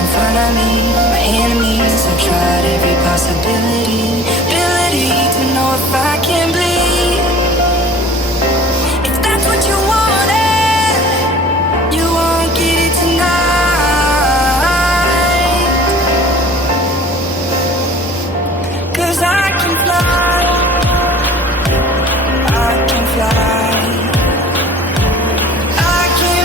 in front of me, my enemies. I've tried every possibility, ability to know if I can bleed. If that's what you wanted, you won't get it tonight. 'Cause I can fly, I can fly. I can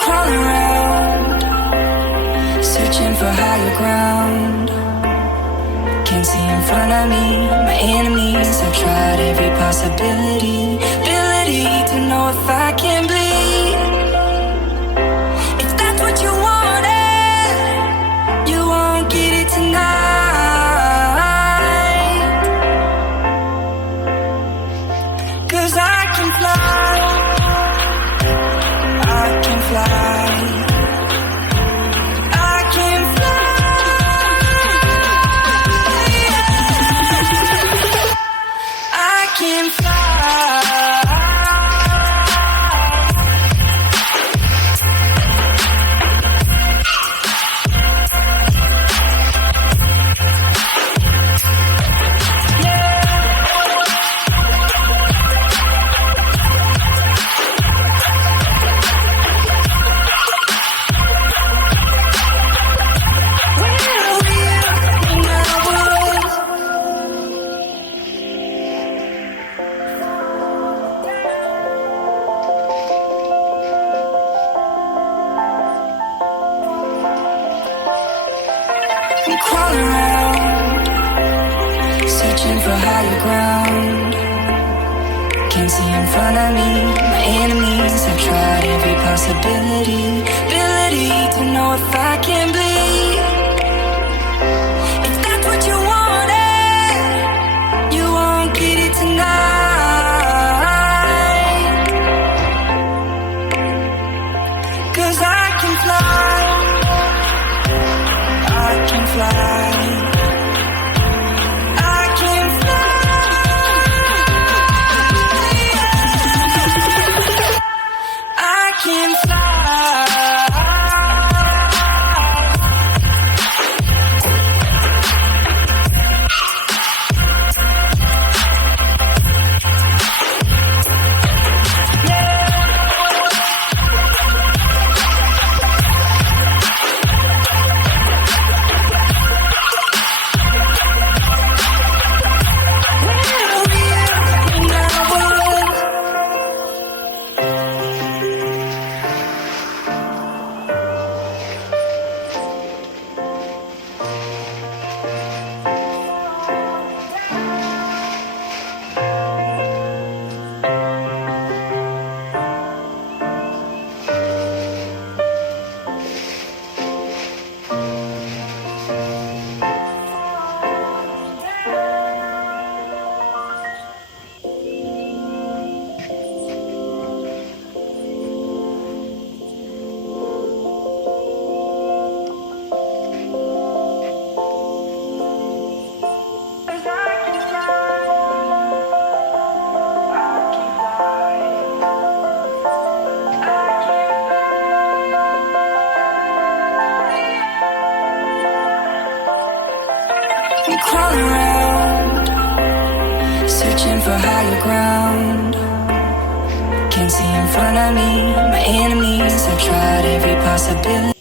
crawl around, searching for higher ground. Can't see in front of me, my enemies. I've tried every possibility, ability to know if I can bleed. If that's what you wanted, you won't get it tonight. 'Cause I can fly, I can fly, I can fly. I can fly. We crawl around, searching for higher ground. Can't see in front of me, my enemies. I've tried every possibility, ability to know if I can bleed. If that's what you wanted, you won't get it tonight. 'Cause I can fly, I can fly, I can fly, I can fly. We crawl around, searching for higher ground. Can't see in front of me, my enemies. I've tried every possibility.